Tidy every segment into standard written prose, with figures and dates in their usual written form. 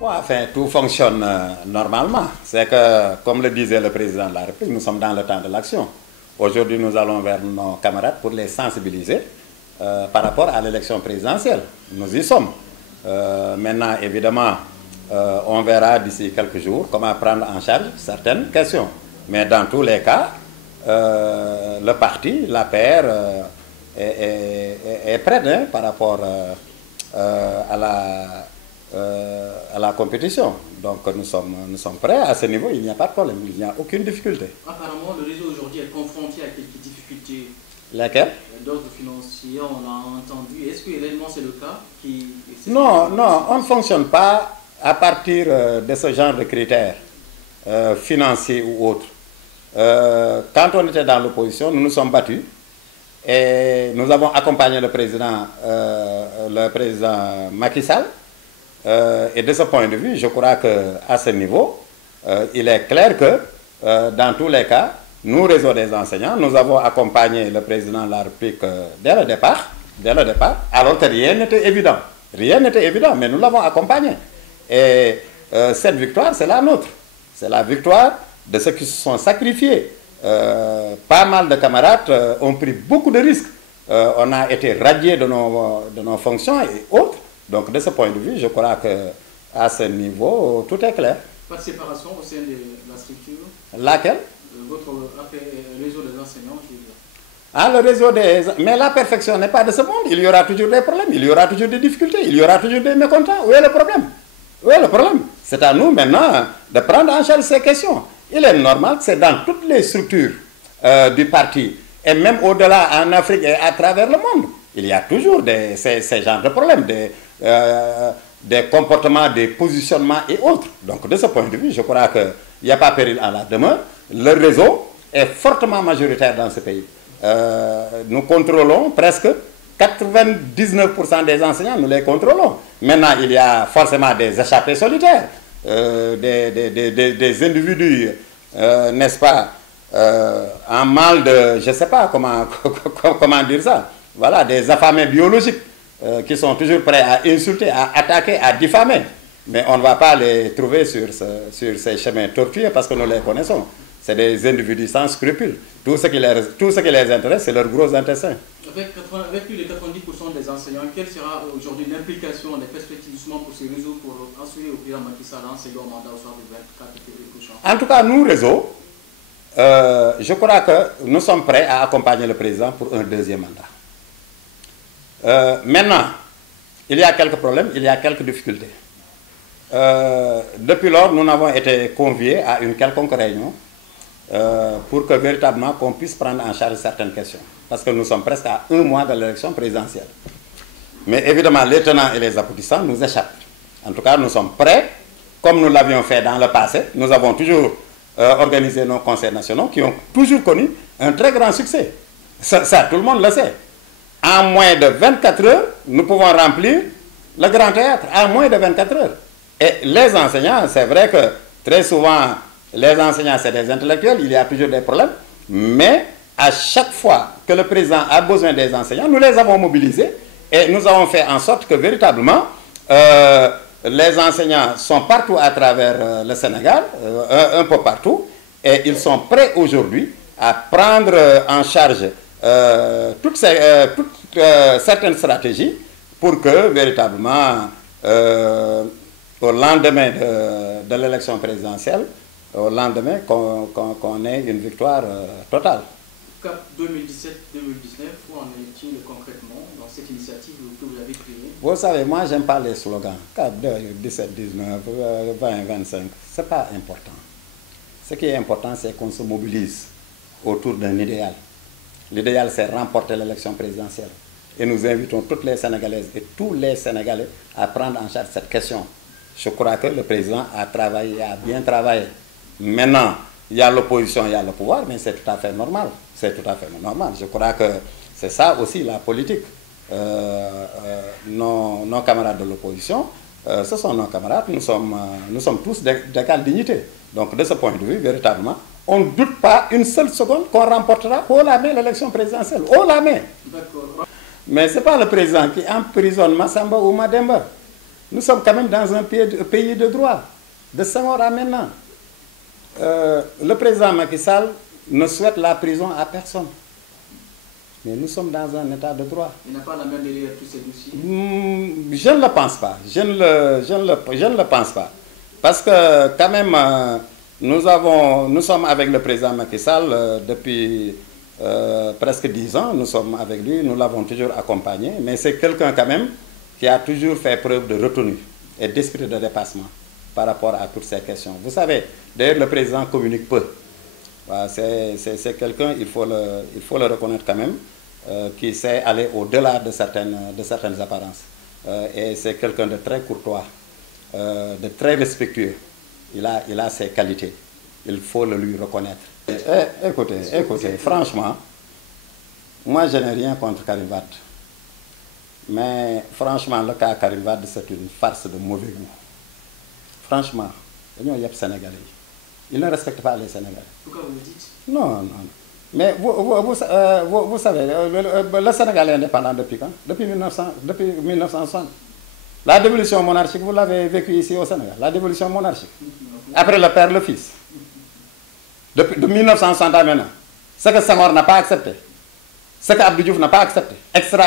Ouais, enfin, tout fonctionne normalement. C'est que, comme le disait le président de la République, nous sommes dans le temps de l'action. Aujourd'hui, nous allons vers nos camarades pour les sensibiliser par rapport à l'élection présidentielle. Nous y sommes. Maintenant, évidemment, on verra d'ici quelques jours comment prendre en charge certaines questions. Mais dans tous les cas, le parti, l'APR, est prêt hein, par rapport à la compétition. Donc nous sommes prêts à ce niveau, il n'y a pas de problème, il n'y a aucune difficulté. Apparemment, le réseau aujourd'hui est confronté à quelques difficultés. Lesquelles? D'ordre financier, on l'a entendu. Est-ce que réellement c'est le cas Non, non, on ne fonctionne pas à partir de ce genre de critères financiers ou autres. Quand on était dans l'opposition, nous nous sommes battus et nous avons accompagné le président Macky Sall. Et de ce point de vue, je crois qu'à ce niveau, il est clair que dans tous les cas, nous, réseau des enseignants, nous avons accompagné le président de la République dès le départ, alors que rien n'était évident. Rien n'était évident, mais nous l'avons accompagné. Et cette victoire, c'est la nôtre. C'est la victoire de ceux qui se sont sacrifiés. Pas mal de camarades ont pris beaucoup de risques. On a été radiés de nos fonctions et autres. Donc, de ce point de vue, je crois qu'à ce niveau, tout est clair. Pas de séparation au sein de la structure? Laquelle? Votre réseau des enseignants, je veux dire. Ah, le réseau des... Mais la perfection n'est pas de ce monde. Il y aura toujours des problèmes, il y aura toujours des difficultés, il y aura toujours des mécontents. Où est le problème? Où est le problème? C'est à nous maintenant de prendre en charge ces questions. Il est normal que c'est dans toutes les structures du parti, et même au-delà en Afrique et à travers le monde. Il y a toujours ces genres de problèmes, des comportements, des positionnements et autres. Donc, de ce point de vue, je crois qu'il n'y a pas péril à la demeure. Le réseau est fortement majoritaire dans ce pays. Nous contrôlons presque 99% des enseignants, nous les contrôlons. Maintenant, il y a forcément des échappés solitaires, des individus, n'est-ce pas, en mal de, je ne sais pas comment dire ça, voilà, des affamés biologiques qui sont toujours prêts à insulter, à attaquer, à diffamer. Mais on ne va pas les trouver sur ces chemins tortueux parce que nous les connaissons. C'est des individus sans scrupules. Tout ce qui les intéresse, c'est leur gros intestin. Avec plus de 90% des enseignants, quelle sera aujourd'hui l'implication des perspectives pour ces réseaux pour assurer au président Macky Sall un second mandat au soir du 24 février prochain? En tout cas, nous, réseau, je crois que nous sommes prêts à accompagner le président pour un deuxième mandat. Maintenant, il y a quelques problèmes, il y a quelques difficultés. Depuis lors, nous n'avons été conviés à une quelconque réunion pour que véritablement qu'on puisse prendre en charge certaines questions. Parce que nous sommes presque à un mois de l'élection présidentielle. Mais évidemment, les tenants et les aboutissants nous échappent. En tout cas, nous sommes prêts, comme nous l'avions fait dans le passé. Nous avons toujours organisé nos conseils nationaux qui ont toujours connu un très grand succès. Ça, tout le monde le sait. En moins de 24 heures, nous pouvons remplir le grand théâtre. En moins de 24 heures. Et les enseignants, c'est vrai que très souvent, les enseignants, c'est des intellectuels, il y a toujours des problèmes. Mais à chaque fois que le président a besoin des enseignants, nous les avons mobilisés et nous avons fait en sorte que véritablement, les enseignants sont partout à travers le Sénégal, un peu partout, et ils sont prêts aujourd'hui à prendre en charge toutes certaines stratégies pour que véritablement, au lendemain de l'élection présidentielle, au lendemain qu'on ait une victoire totale. CAP 2017-2019, où en est-il concrètement dans cette initiative que vous avez créée? Vous savez, moi, j'aime pas les slogans. CAP 17-19, 20-25, ce n'est pas important. Ce qui est important, c'est qu'on se mobilise autour d'un idéal. L'idéal, c'est remporter l'élection présidentielle. Et nous invitons toutes les Sénégalaises et tous les Sénégalais à prendre en charge cette question. Je crois que le président a travaillé, a bien travaillé. Maintenant, il y a l'opposition, il y a le pouvoir, mais c'est tout à fait normal. C'est tout à fait normal. Je crois que c'est ça aussi la politique. Nos camarades de l'opposition, ce sont nos camarades, nous sommes tous d'égale dignité. Donc de ce point de vue, véritablement, on ne doute pas une seule seconde qu'on remportera haut la main l'élection présidentielle. Haut la main. Mais ce n'est pas le président qui emprisonne Massamba ou Mademba. Nous sommes quand même dans un pays de droit. De Senghor à maintenant. Le président Macky Sall ne souhaite la prison à personne. Mais nous sommes dans un état de droit. Il n'a pas la main derrière tous ces dossiers. Je ne le pense pas. Je ne le pense pas. Parce que quand même, nous sommes avec le président Macky Sall depuis presque 10 ans. Nous sommes avec lui, nous l'avons toujours accompagné. Mais c'est quelqu'un quand même qui a toujours fait preuve de retenue et d'esprit de dépassement par rapport à toutes ces questions. Vous savez, d'ailleurs, le président communique peu. Voilà, c'est quelqu'un, il faut le reconnaître quand même, qui sait aller au-delà de certaines apparences. Et c'est quelqu'un de très courtois, de très respectueux. Il a ses qualités. Il faut le lui reconnaître. Écoutez, franchement, moi je n'ai rien contre Karim Wade. Mais franchement, le cas Karim Wade, c'est une farce de mauvais goût. Franchement, il y a des Sénégalais. Ils ne respectent pas les Sénégalais. Pourquoi vous le dites? Non. Mais vous savez, le Sénégal est indépendant depuis quand? Depuis 1960. La dévolution monarchique, vous l'avez vécu ici au Sénégal. La dévolution monarchique. Après le père, le fils. De 1960 à maintenant. Ce que Senghor n'a pas accepté. Ce que Abdou Diouf n'a pas accepté. Extra.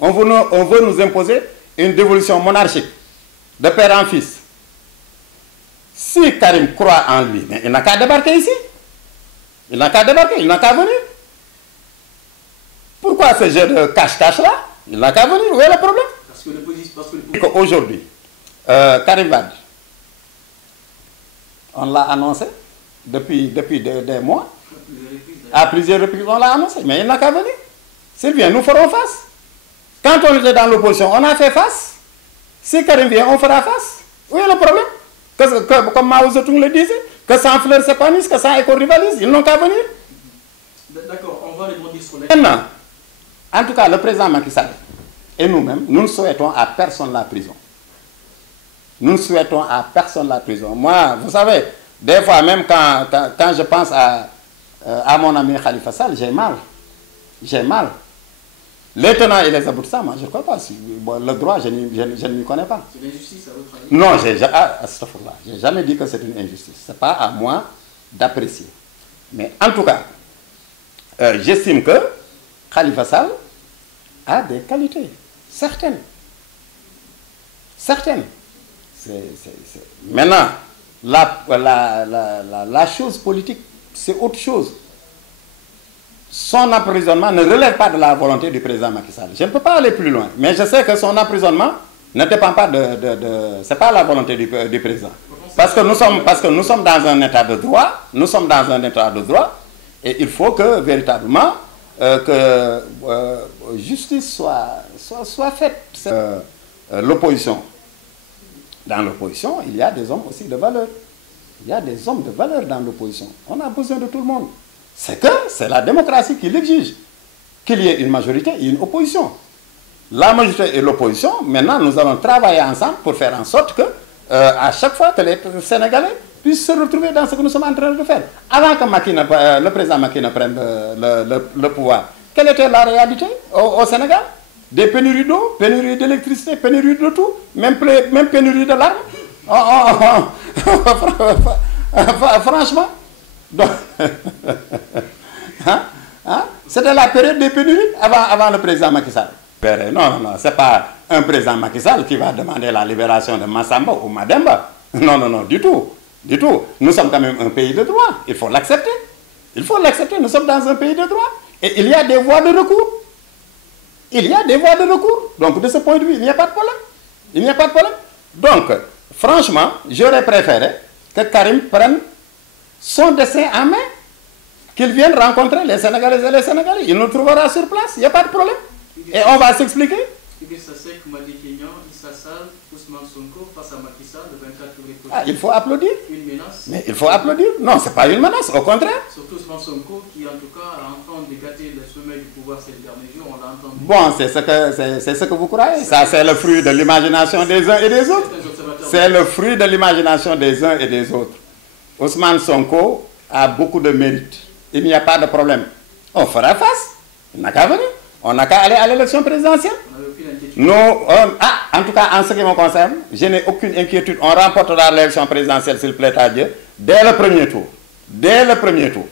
On veut nous imposer une dévolution monarchique. De père en fils. Si Karim croit en lui, mais il n'a qu'à débarquer ici. Il n'a qu'à débarquer, il n'a qu'à venir. Pourquoi ce jeu de cache-cache là? Il n'a qu'à venir, où est le problème? Parce que aujourd'hui, Karim Wade, on l'a annoncé depuis des mois. À plusieurs reprises, on l'a annoncé, mais il n'a qu'à venir. S'il vient, nous ferons face. Quand on était dans l'opposition, on a fait face. Si Karim vient, on fera face. Où est le problème? Comme Mao Zedong le disait, que sans fleurs s'épanouissent, que sans écho rivalisent, ils n'ont qu'à venir. D'accord, on va rebondir sur les... Maintenant, en tout cas, le président Macky Sall et nous-mêmes, nous ne souhaitons à personne la prison. Nous ne souhaitons à personne la prison. Moi, vous savez, des fois, même quand je pense à mon ami Khalifa Sall, j'ai mal. J'ai mal. Les tenants et les aboutissants, moi, je ne crois pas. Le droit, je ne m'y connais pas. C'est l'injustice à votre avis? Non, je n'ai jamais dit que c'est une injustice. Ce n'est pas à moi d'apprécier. Mais en tout cas, j'estime que Khalifa Sall a des qualités. Certaines. Maintenant, la chose politique, c'est autre chose. Son emprisonnement ne relève pas de la volonté du président Macky Sall. Je ne peux pas aller plus loin, mais je sais que son emprisonnement ne dépend pas c'est pas la volonté du président. Parce que nous sommes dans un état de droit, et il faut que véritablement que justice soit faite. L'opposition. Dans l'opposition, il y a des hommes aussi de valeur. Il y a des hommes de valeur dans l'opposition. On a besoin de tout le monde. C'est la démocratie qui l'exige. Qu'il y ait une majorité et une opposition. La majorité et l'opposition, maintenant, nous allons travailler ensemble pour faire en sorte que, à chaque fois que les Sénégalais puissent se retrouver dans ce que nous sommes en train de faire. Avant que le président Macky ne prenne le pouvoir, quelle était la réalité au Sénégal? Des pénuries d'eau, pénuries d'électricité, pénuries de tout, même pénuries de l'arme. Franchement. Donc, c'était la période des pénuries avant le président Macky Sall. Non, ce n'est pas un président Macky Sall qui va demander la libération de Massamba ou Mademba. Non, du tout. Nous sommes quand même un pays de droit. Il faut l'accepter. Nous sommes dans un pays de droit. Et il y a des voies de recours. Donc, de ce point de vue, il n'y a pas de problème. Donc, franchement, j'aurais préféré que Karim prenne son destin en main, qu'il vienne rencontrer les Sénégalais et les Sénégalais. Il nous trouvera sur place, il n'y a pas de problème. Et on va s'expliquer. Il faut applaudir. Une menace. Mais il faut applaudir. Non, ce n'est pas une menace, au contraire. Surtout Ousmane Sonko qui, en tout cas, est en train de gâter le sommet du pouvoir ces derniers jours, on l'a entendu. Bon, c'est ce que vous croyez. Ça, c'est le fruit de l'imagination des uns et des autres. C'est le fruit de l'imagination des uns et des autres. Ousmane Sonko a beaucoup de mérite. Il n'y a pas de problème. On fera face. On n'a qu'à venir. On n'a qu'à aller à l'élection présidentielle. On avait pris l'inquiétude. en tout cas, en ce qui me concerne, je n'ai aucune inquiétude. On remportera l'élection présidentielle, s'il plaît à Dieu, dès le premier tour. Dès le premier tour.